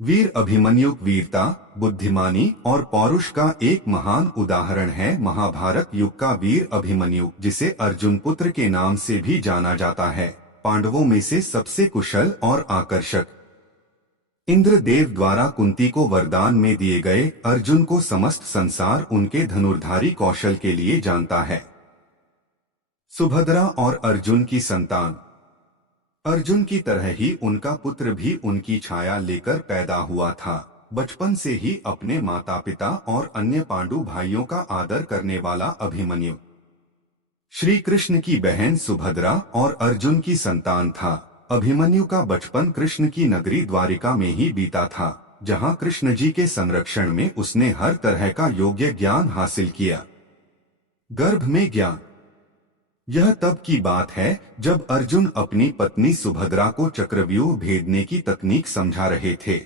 वीर अभिमन्यु वीरता, बुद्धिमानी और पौरुष का एक महान उदाहरण है। महाभारत युग का वीर अभिमन्यु, जिसे अर्जुन पुत्र के नाम से भी जाना जाता है, पांडवों में से सबसे कुशल और आकर्षक। इंद्रदेव द्वारा कुंती को वरदान में दिए गए अर्जुन को समस्त संसार उनके धनुर्धारी कौशल के लिए जानता है। सुभद्रा और अर्जुन की संतान। अर्जुन की तरह ही उनका पुत्र भी उनकी छाया लेकर पैदा हुआ था। बचपन से ही अपने माता पिता और अन्य पांडु भाइयों का आदर करने वाला अभिमन्यु श्री कृष्ण की बहन सुभद्रा और अर्जुन की संतान था। अभिमन्यु का बचपन कृष्ण की नगरी द्वारिका में ही बीता था, जहां कृष्ण जी के संरक्षण में उसने हर तरह का योग्य ज्ञान हासिल किया। गर्भ में ज्ञान। यह तब की बात है जब अर्जुन अपनी पत्नी सुभद्रा को चक्रव्यूह भेदने की तकनीक समझा रहे थे।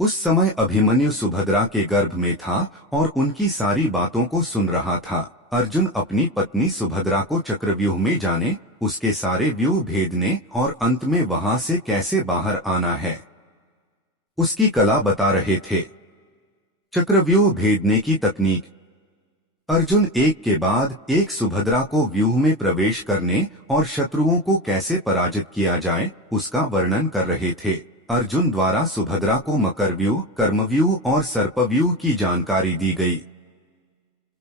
उस समय अभिमन्यु सुभद्रा के गर्भ में था और उनकी सारी बातों को सुन रहा था। अर्जुन अपनी पत्नी सुभद्रा को चक्रव्यूह में जाने, उसके सारे व्यूह भेदने और अंत में वहां से कैसे बाहर आना है, उसकी कला बता रहे थे। चक्रव्यूह भेदने की तकनीक। अर्जुन एक के बाद एक सुभद्रा को व्यूह में प्रवेश करने और शत्रुओं को कैसे पराजित किया जाए, उसका वर्णन कर रहे थे। अर्जुन द्वारा सुभद्रा को मकरव्यूह, कर्मव्यूह और सर्पव्यूह की जानकारी दी गई।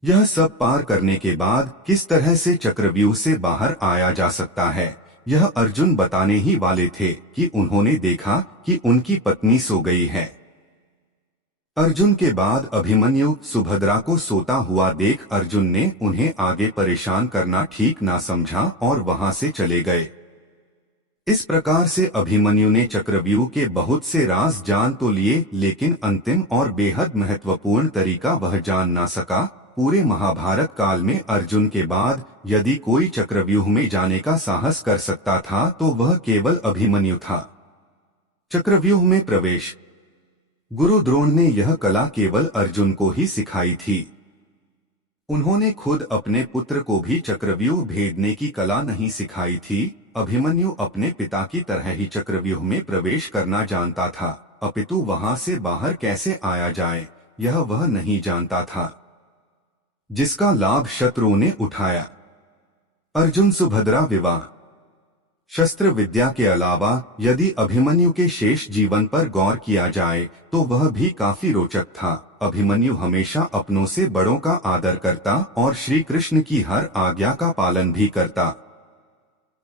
यह सब पार करने के बाद किस तरह से चक्रव्यूह से बाहर आया जा सकता है, यह अर्जुन बताने ही वाले थे कि उन्होंने देखा कि उनकी पत्नी सो गई है। अर्जुन के बाद अभिमन्यु सुभद्रा को सोता हुआ देख अर्जुन ने उन्हें आगे परेशान करना ठीक ना समझा और वहां से चले गए। इस प्रकार से अभिमन्यु ने चक्रव्यूह के बहुत से राज जान तो लिए, लेकिन अंतिम और बेहद महत्वपूर्ण तरीका वह जान ना सका। पूरे महाभारत काल में अर्जुन के बाद यदि कोई चक्रव्यूह में जाने का साहस कर सकता था तो वह केवल अभिमन्यु था। चक्रव्यूह में प्रवेश। गुरु द्रोण ने यह कला केवल अर्जुन को ही सिखाई थी। उन्होंने खुद अपने पुत्र को भी चक्रव्यूह भेदने की कला नहीं सिखाई थी। अभिमन्यु अपने पिता की तरह ही चक्रव्यूह में प्रवेश करना जानता था, अपितु वहां से बाहर कैसे आया जाए यह वह नहीं जानता था, जिसका लाभ शत्रुओं ने उठाया। अर्जुन सुभद्रा विवाह। शस्त्र विद्या के अलावा यदि अभिमन्यु के शेष जीवन पर गौर किया जाए तो वह भी काफी रोचक था। अभिमन्यु हमेशा अपनों से बड़ों का आदर करता और श्री कृष्ण की हर आज्ञा का पालन भी करता।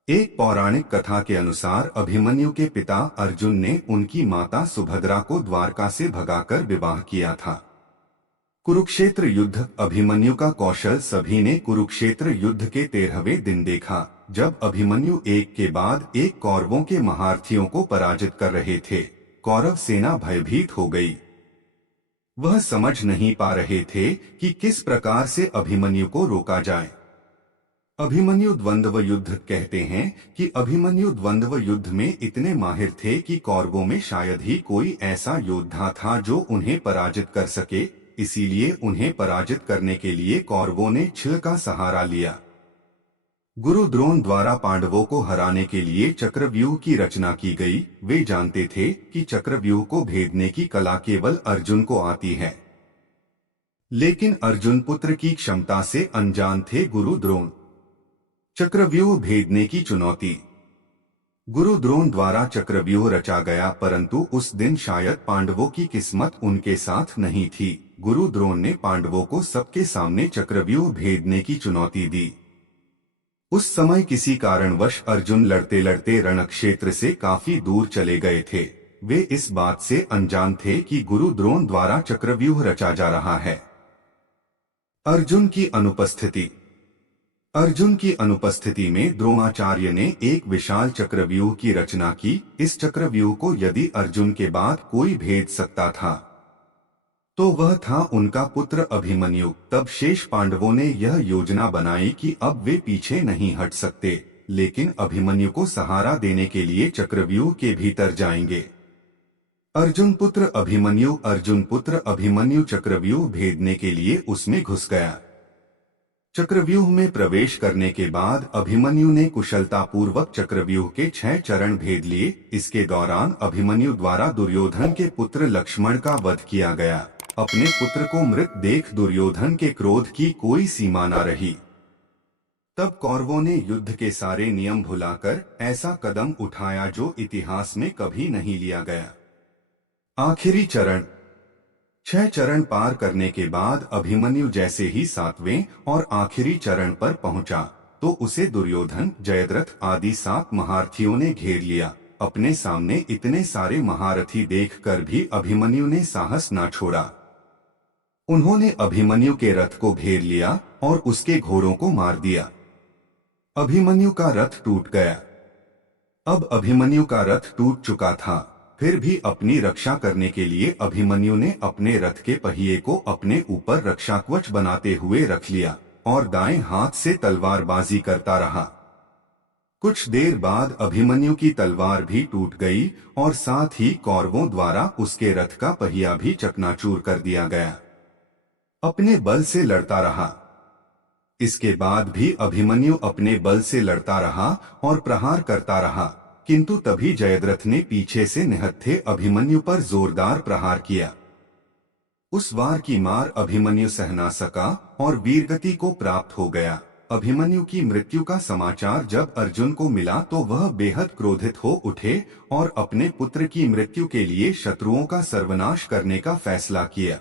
एक पौराणिक कथा के अनुसार अभिमन्यु के पिता अर्जुन ने उनकी माता सुभद्रा को द्वारका से भगाकर विवाह किया था। कुरुक्षेत्र युद्ध। अभिमन्यु का कौशल सभी ने कुरुक्षेत्र युद्ध के 13वें दिन देखा, जब अभिमन्यु एक के बाद एक कौरवों के महारथियों को पराजित कर रहे थे। कौरव सेना भयभीत हो गई। वह समझ नहीं पा रहे थे कि किस प्रकार से अभिमन्यु को रोका जाए। अभिमन्यु द्वंद्व युद्ध कहते हैं कि अभिमन्यु द्वंद्व युद्ध में इतने माहिर थे कि कौरवों में शायद ही कोई ऐसा योद्धा था जो उन्हें पराजित कर सके। इसीलिए उन्हें पराजित करने के लिए कौरवों ने छल का सहारा लिया। गुरु द्रोण द्वारा पांडवों को हराने के लिए चक्रव्यूह की रचना की गई। वे जानते थे कि चक्रव्यूह को भेदने की कला केवल अर्जुन को आती है, लेकिन अर्जुन पुत्र की क्षमता से अनजान थे गुरु द्रोण। चक्रव्यूह भेदने की चुनौती। गुरु द्रोण द्वारा चक्रव्यूह रचा गया, परंतु उस दिन शायद पांडवों की किस्मत उनके साथ नहीं थी। गुरु द्रोण ने पांडवों को सबके सामने चक्रव्यूह भेदने की चुनौती दी। उस समय किसी कारणवश अर्जुन लड़ते लड़ते रणक्षेत्र से काफी दूर चले गए थे। वे इस बात से अनजान थे कि गुरु द्रोण द्वारा चक्रव्यूह रचा जा रहा है। अर्जुन की अनुपस्थिति। अर्जुन की अनुपस्थिति में द्रोणाचार्य ने एक विशाल चक्रव्यूह की रचना की। इस चक्रव्यूह को यदि अर्जुन के बाद कोई भेद सकता था तो वह था उनका पुत्र अभिमन्यु। तब शेष पांडवों ने यह योजना बनाई कि अब वे पीछे नहीं हट सकते, लेकिन अभिमन्यु को सहारा देने के लिए चक्रव्यूह के भीतर जाएंगे। अर्जुन पुत्र अभिमन्यु चक्रव्यूह भेदने के लिए उसमें घुस गया। चक्रव्यूह में प्रवेश करने के बाद अभिमन्यु ने कुशलतापूर्वक चक्रव्यूह के 6 चरण भेद लिए। इसके दौरान अभिमन्यु द्वारा दुर्योधन के पुत्र लक्ष्मण का वध किया गया। अपने पुत्र को मृत देख दुर्योधन के क्रोध की कोई सीमा न रही। तब कौरवों ने युद्ध के सारे नियम भुलाकर ऐसा कदम उठाया जो इतिहास में कभी नहीं लिया गया। आखिरी चरण। 6 चरण पार करने के बाद अभिमन्यु जैसे ही 7वें और आखिरी चरण पर पहुंचा तो उसे दुर्योधन, जयद्रथ आदि 7 महारथियों ने घेर लिया। अपने सामने इतने सारे महारथी देखकर भी अभिमन्यु ने साहस न छोड़ा। उन्होंने अभिमन्यु के रथ को घेर लिया और उसके घोड़ों को मार दिया। अभिमन्यु का रथ टूट गया। अब अभिमन्यु का रथ टूट चुका था, फिर भी अपनी रक्षा करने के लिए अभिमन्यु ने अपने रथ के पहिए को अपने ऊपर रक्षाकवच बनाते हुए रख लिया और दाएं हाथ से तलवारबाजी करता रहा। कुछ देर बाद अभिमन्यु की तलवार भी टूट गई और साथ ही कौरवों द्वारा उसके रथ का पहिया भी चकनाचूर कर दिया गया। अपने बल से लड़ता रहा। इसके बाद भी अभिमन्यु अपने बल से लड़ता रहा और प्रहार करता रहा, किंतु तभी जयद्रथ ने पीछे से निहत्थे अभिमन्यु पर जोरदार प्रहार किया। उस वार की मार अभिमन्यु सह ना सका और वीरगति को प्राप्त हो गया। अभिमन्यु की मृत्यु का समाचार जब अर्जुन को मिला तो वह बेहद क्रोधित हो उठे और अपने पुत्र की मृत्यु के लिए शत्रुओं का सर्वनाश करने का फैसला किया।